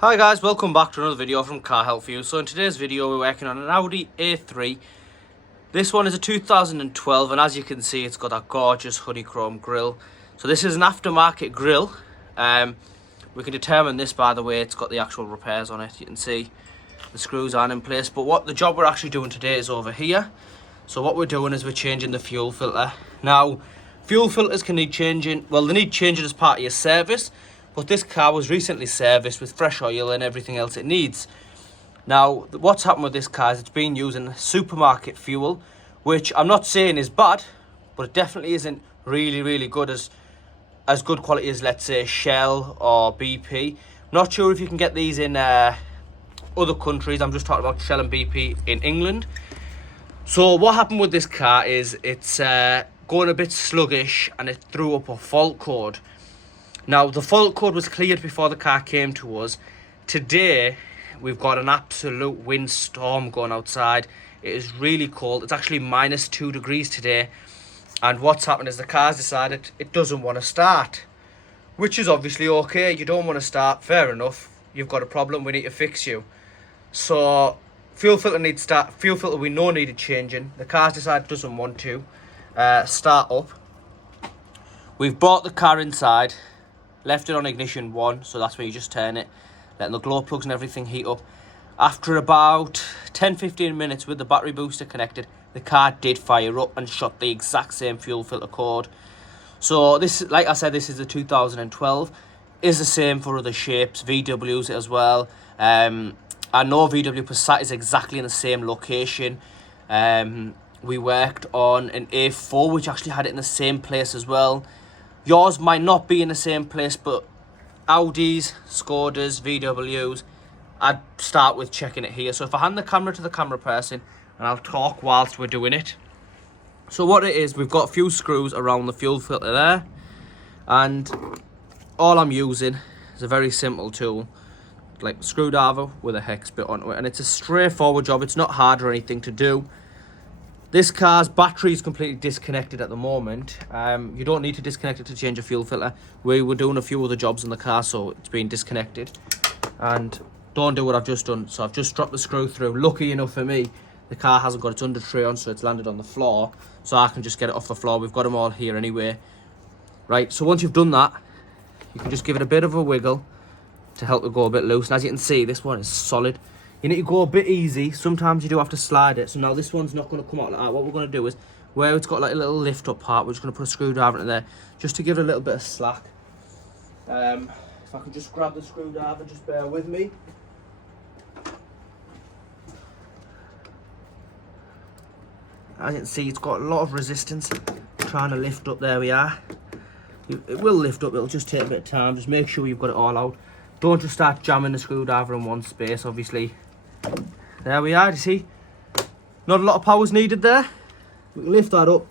Hi guys, welcome back to another video from Car Help For You. So in today's video we're working on an Audi A3. This one is a 2012 and as you can see it's got that gorgeous honeycomb grille. So this is an aftermarket grille. We can determine this by the way it's got the actual repairs on it. You can see the screws aren't in place, but what the job we're actually doing today is over here. So what we're doing is we're changing the fuel filter. Now fuel filters can need changing, well they need changing as part of your service. But this car was recently serviced with fresh oil and everything else it needs. Now, what's happened with this car is it's been using supermarket fuel, which I'm not saying is bad, but it definitely isn't really good as good quality as, let's say, Shell or BP. Not sure if you can get these in other countries. I'm just talking about Shell and BP in England. So what happened with this car is it's going a bit sluggish and it threw up a fault code. Now, the fault code was cleared before the car came to us. Today, we've got an absolute windstorm going outside. It is really cold. It's actually -2 degrees today. And what's happened is the car's decided it doesn't want to start. Which is obviously okay. You don't want to start. Fair enough. You've got a problem. We need to fix you. So, fuel filter we know needed changing. The car's decided it doesn't want to start up. We've brought the car inside. Left it on ignition 1, so that's where you just turn it, letting the glow plugs and everything heat up. After about 10-15 minutes with the battery booster connected, the car did fire up and shot the exact same fuel filter code. So this, like I said, this is the 2012. Is the same for other shapes, VWs as well. I know VW Passat is exactly in the same location. We worked on an A4 which actually had it in the same place as well. Yours might not be in the same place, but Audis, Skodas, VWs, I'd start with checking it here. So if I hand the camera to the camera person, and I'll talk whilst we're doing it. So what it is, we've got a few screws around the fuel filter there. And all I'm using is a very simple tool, like a screwdriver with a hex bit onto it. And it's a straightforward job, it's not hard or anything to do. This car's battery is completely disconnected at the moment. You don't need to disconnect it to change a fuel filter. We were doing a few other jobs in the car, so it's been disconnected. And don't do what I've just done. So I've just dropped the screw through. Lucky enough for me, the car hasn't got its under tray on, so it's landed on the floor. So I can just get it off the floor. We've got them all here anyway. Right, so once you've done that, you can just give it a bit of a wiggle to help it go a bit loose. And as you can see, this one is solid. You need to go a bit easy. Sometimes you do have to slide it. So now this one's not going to come out like that. What we're going to do is, where it's got like a little lift up part, we're just going to put a screwdriver in there just to give it a little bit of slack. If I can just grab the screwdriver, just bear with me. As you can see, it's got a lot of resistance trying to lift up. There we are. It will lift up. It'll just take a bit of time. Just make sure you've got it all out. Don't just start jamming the screwdriver in one space, obviously. There we are, you see? Not a lot of power's needed there. We can lift that up.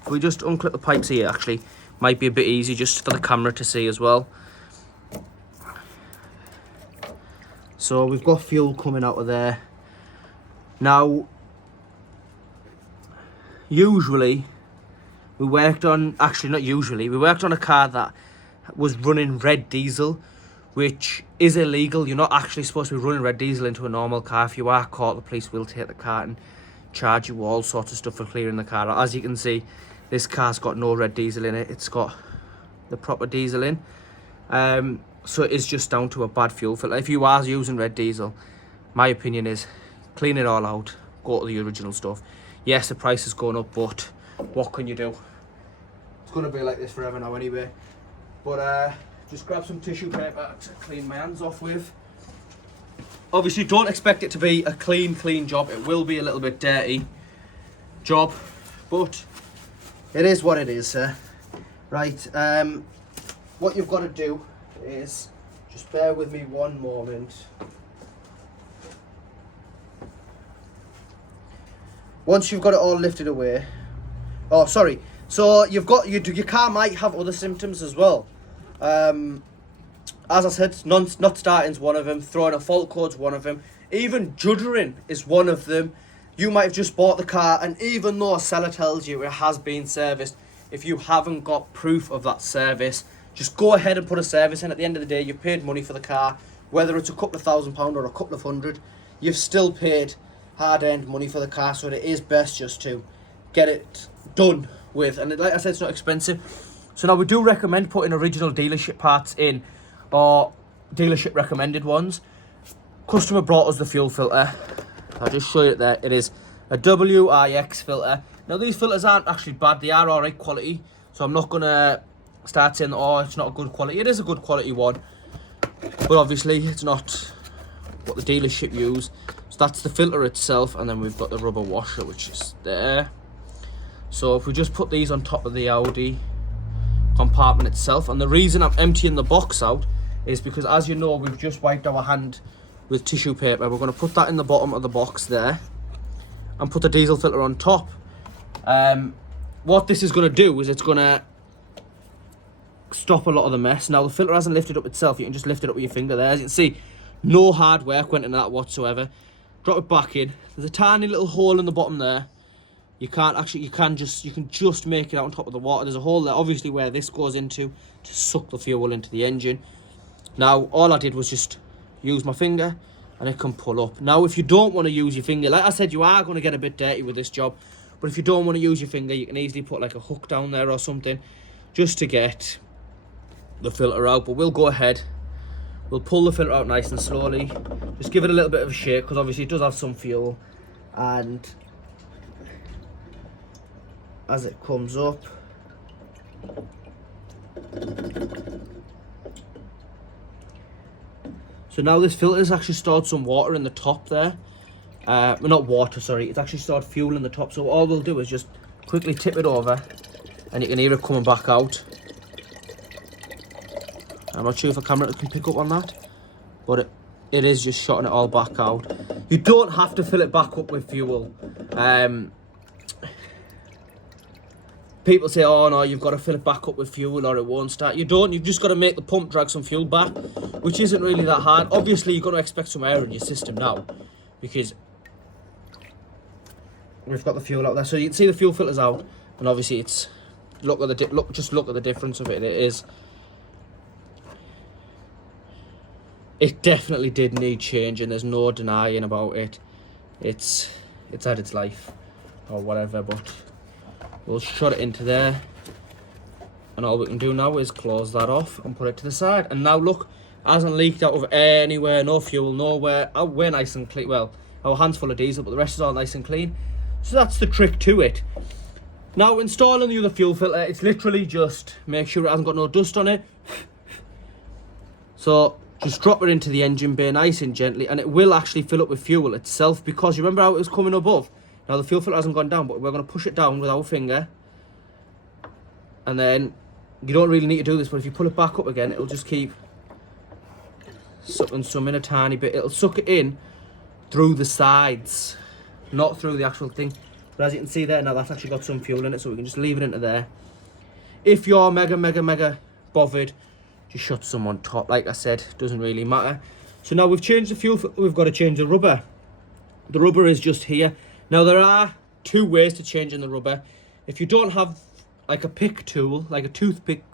If we just unclip the pipes here, actually, might be a bit easy just for the camera to see as well. So we've got fuel coming out of there. Now, usually, we worked on a car that was running red diesel, which is illegal. You're not actually supposed to be running red diesel into a normal car. If you are caught, the police will take the car and charge you all sorts of stuff for clearing the car. As you can see, this car's got no red diesel in it. It's got the proper diesel in. So it is just down to a bad fuel filter. If you are using red diesel, my opinion is clean it all out, go to the original stuff. Yes, the price is going up, but what can you do? It's going to be like this forever now anyway. But just grab some tissue paper to clean my hands off with. Obviously, don't expect it to be a clean job. It will be a little bit dirty job, but it is what it is, sir. Right, what you've got to do is, just bear with me one moment. Once you've got it all lifted away, oh, sorry. So your car might have other symptoms as well. As I said, not starting's one of them. Throwing a fault code's one of them. Even juddering is one of them. You might have just bought the car, and even though a seller tells you it has been serviced, if you haven't got proof of that service, just go ahead and put a service in. At the end of the day, you've paid money for the car, whether it's a couple of £1,000 or a couple of hundred, you've still paid hard-earned money for the car, so it is best just to get it done with. And like I said, it's not expensive. So now we do recommend putting original dealership parts in, or dealership recommended ones. Customer brought us the fuel filter. I'll just show you it there. It is a WIX filter. Now these filters aren't actually bad, they are alright quality, so I'm not gonna start saying, oh, it's not a good quality. It is a good quality one, but obviously it's not what the dealership use. So that's the filter itself, and then we've got the rubber washer, which is there. So if we just put these on top of the Audi compartment itself, and the reason I'm emptying the box out is because, as you know, we've just wiped our hand with tissue paper. We're going to put that in the bottom of the box there and put the diesel filter on top. What this is going to do is it's going to stop a lot of the mess. Now the filter hasn't lifted up itself, you can just lift it up with your finger there. As you can see, no hard work went into that whatsoever. Drop it back in. There's a tiny little hole in the bottom there. You can just make it out on top of the water. There's a hole there, obviously, where this goes into to suck the fuel into the engine. Now all I did was just use my finger and it can pull up. Now if you don't want to use your finger, like I said, you are going to get a bit dirty with this job, but if you don't want to use your finger, you can easily put like a hook down there or something just to get the filter out. But we'll go ahead, we'll pull the filter out nice and slowly, just give it a little bit of a shake, because obviously it does have some fuel, and as it comes up, so now this filter has actually stored some water in the top there. Well, not water, sorry, it's actually stored fuel in the top. So all we'll do is just quickly tip it over, and you can hear it coming back out. I'm not sure if a camera can pick up on that, but it is just shotting it all back out. You don't have to fill it back up with fuel. People say, oh no, you've got to fill it back up with fuel or it won't start. You don't, you've just got to make the pump drag some fuel back, which isn't really that hard. Obviously, you're going to expect some air in your system now, because we've got the fuel out there. So you can see the fuel filter's out, and obviously it's, look at the difference of it. It definitely did need changing. There's no denying about it. It's had its life or whatever, but we'll shut it into there, and all we can do now is close that off and put it to the side. And now look, hasn't leaked out of anywhere, no fuel, nowhere. We're nice and clean. Well, our hand's full of diesel, but the rest is all nice and clean. So that's the trick to it. Now installing the other fuel filter, it's literally just make sure it hasn't got no dust on it. So just drop it into the engine bay nice and gently, and it will actually fill up with fuel itself, because you remember how it was coming above? Now the fuel filter hasn't gone down, but we're going to push it down with our finger, and then you don't really need to do this, but if you pull it back up again, it'll just keep sucking some in a tiny bit. It'll suck it in through the sides, not through the actual thing. But as you can see there, now that's actually got some fuel in it, so we can just leave it into there. If you're mega bothered, just shut some on top. Like I said, doesn't really matter. So now we've changed the fuel filter, we've got to change the rubber. The rubber is just here. Now there are two ways to change in the rubber. If you don't have like a pick tool, like a toothpick,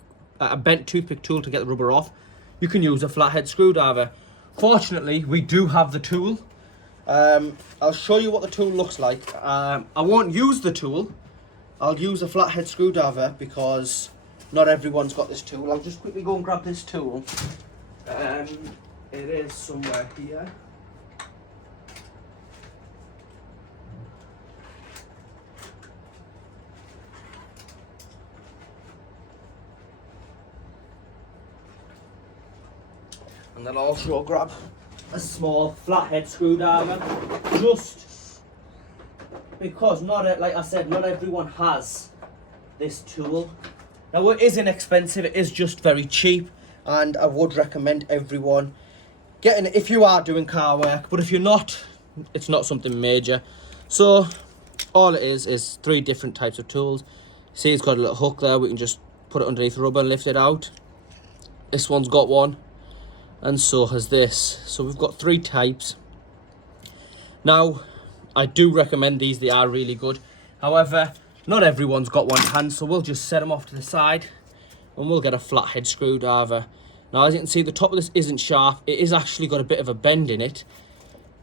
a bent toothpick tool to get the rubber off, you can use a flathead screwdriver. Fortunately, we do have the tool. I'll show you what the tool looks like. I won't use the tool. I'll use a flathead screwdriver because not everyone's got this tool. I'll just quickly go and grab this tool. It is somewhere here. And then I'll also grab a small flathead screwdriver, just because like I said, not everyone has this tool. Now it is inexpensive, it is just very cheap, and I would recommend everyone getting it if you are doing car work, but if you're not, it's not something major. So all it is 3 different types of tools. See, it's got a little hook there, we can just put it underneath the rubber and lift it out. This one's got one, and so has this. So we've got 3 types. Now I do recommend these, they are really good. However, not everyone's got one hand, so we'll just set them off to the side and we'll get a flathead screwdriver. Now, as you can see, the top of this isn't sharp. It is actually got a bit of a bend in it.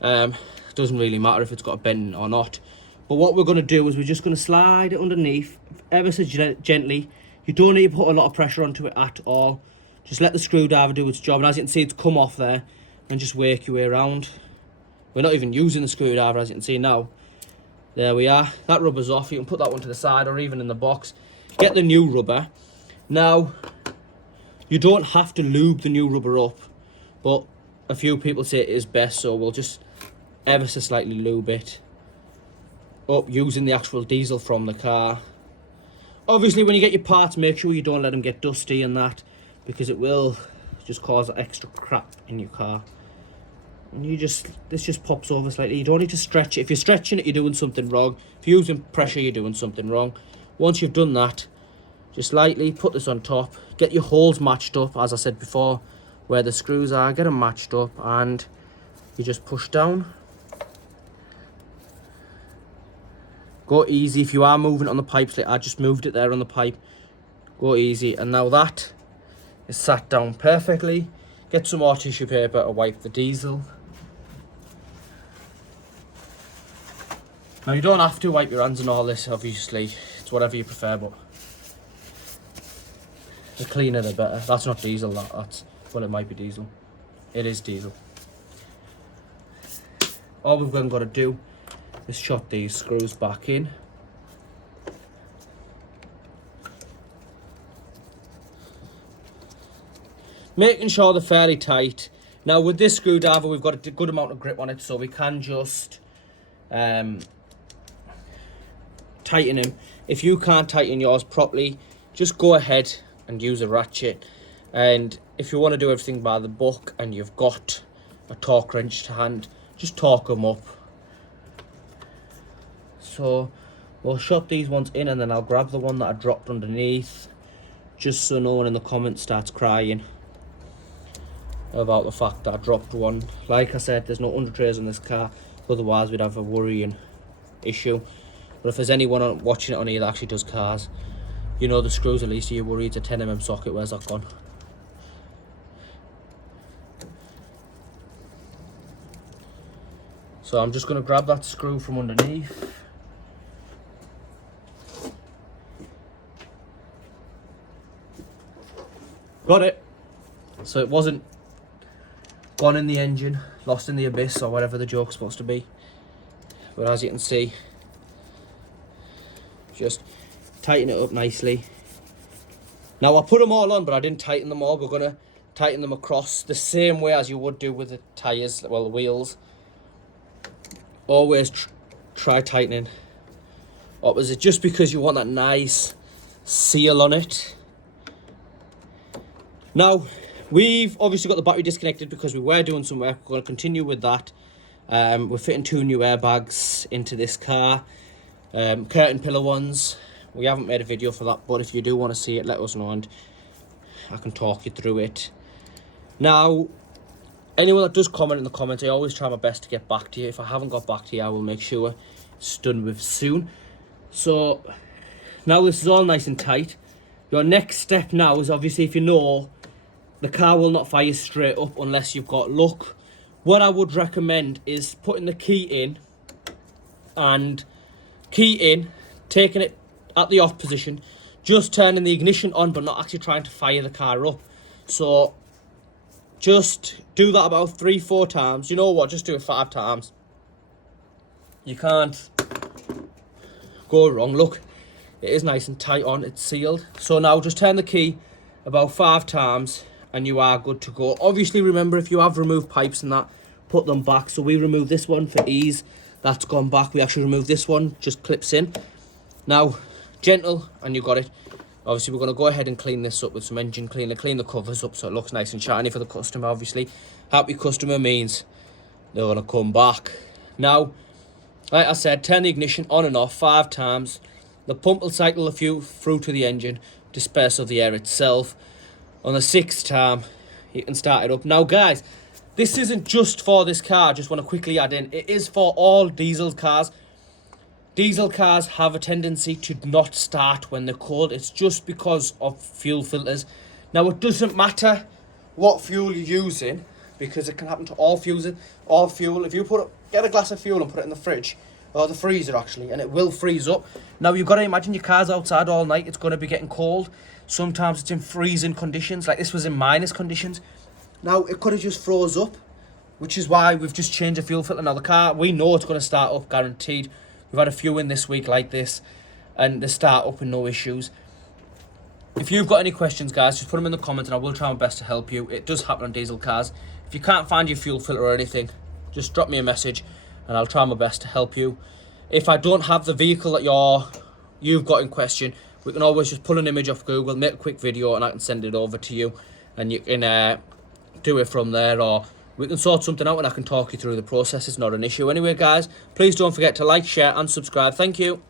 Doesn't really matter if it's got a bend or not. But what we're going to do is we're just going to slide it underneath ever so gently. You don't need to put a lot of pressure onto it at all. Just let the screwdriver do its job. And as you can see, it's come off there. And just work your way around. We're not even using the screwdriver, as you can see now. There we are. That rubber's off. You can put that one to the side or even in the box. Get the new rubber. Now, you don't have to lube the new rubber up. But a few people say it is best, so we'll just ever so slightly lube it up using the actual diesel from the car. Obviously, when you get your parts, make sure you don't let them get dusty and that, because it will just cause extra crap in your car. And this just pops over slightly. You don't need to stretch it. If you're stretching it, you're doing something wrong. If you're using pressure, you're doing something wrong. Once you've done that, just lightly put this on top. Get your holes matched up, as I said before, where the screws are. Get them matched up, and you just push down. Go easy. If you are moving on the pipes, like I just moved it there on the pipe, go easy. And now that is sat down perfectly. Get some more tissue paper to wipe the diesel. Now, you don't have to wipe your hands and all this, obviously. It's whatever you prefer, but the cleaner the better. That's not diesel, that's, well, it might be diesel. It is diesel. All we've got to do is shot these screws back in. Making sure they're fairly tight. Now, with this screwdriver, we've got a good amount of grip on it, so we can just tighten them. If you can't tighten yours properly, just go ahead and use a ratchet. And if you want to do everything by the book and you've got a torque wrench to hand, just torque them up. So we'll shot these ones in, and then I'll grab the one that I dropped underneath, just so no one in the comments starts crying about the fact that I dropped one. Like I said, there's no under trays on this car, otherwise we'd have a worrying issue. But if there's anyone watching it on here that actually does cars, you know the screws, at least you're worried. It's a 10mm socket, where's that gone? So I'm just going to grab that screw from underneath. Got it. So it wasn't gone in the engine, lost in the abyss, or whatever the joke's supposed to be. But as you can see, just tighten it up nicely. Now, I put them all on, but I didn't tighten them all. We're going to tighten them across the same way as you would do with the tyres, well, the wheels. Always try tightening opposite, just because you want that nice seal on it. Now, we've obviously got the battery disconnected because we were doing some work. We're going to continue with that. We're fitting 2 new airbags into this car. Curtain pillar ones. We haven't made a video for that, but if you do want to see it, let us know and I can talk you through it. Now, anyone that does comment in the comments, I always try my best to get back to you. If I haven't got back to you, I will make sure it's done with soon. So, now this is all nice and tight. Your next step now is, obviously, if you know, the car will not fire straight up unless you've got luck. What I would recommend is putting the key in, taking it at the off position, just turning the ignition on but not actually trying to fire the car up. So just do that about 3-4 times. You know what, just do it 5 times. You can't go wrong. Look, it is nice and tight on, it's sealed. So now just turn the key about 5 times and you are good to go. Obviously, remember, if you have removed pipes and that, put them back. So we removed this one for ease, that's gone back. We actually removed this one, just clips in. Now, gentle, and you got it. Obviously, we're going to go ahead and clean this up with some engine cleaner, clean the covers up so it looks nice and shiny for the customer, obviously. Happy customer means they're going to come back. Now, like I said, turn the ignition on and off 5 times. The pump will cycle a few through to the engine, disperse of the air itself. On the 6th time, you can start it up. Now, guys, this isn't just for this car. I just want to quickly add in, it is for all diesel cars. Diesel cars have a tendency to not start when they're cold. It's just because of fuel filters. Now, it doesn't matter what fuel you're using, because it can happen to all fuels. All fuel, if you get a glass of fuel and put it in the fridge, or the freezer actually, and it will freeze up. Now, you've got to imagine your car's outside all night. It's going to be getting cold. Sometimes it's in freezing conditions. Like this was in minus conditions. Now, it could have just froze up, which is why we've just changed the fuel filter. Now, the car, we know it's going to start up, guaranteed. We've had a few in this week like this, and they start up with no issues. If you've got any questions, guys, just put them in the comments, and I will try my best to help you. It does happen on diesel cars. If you can't find your fuel filter or anything, just drop me a message, and I'll try my best to help you. If I don't have the vehicle that you've got in question, we can always just pull an image off Google, make a quick video, and I can send it over to you, and you can do it from there, or we can sort something out and I can talk you through the process. It's not an issue. Anyway, guys, please don't forget to like, share, and subscribe. Thank you.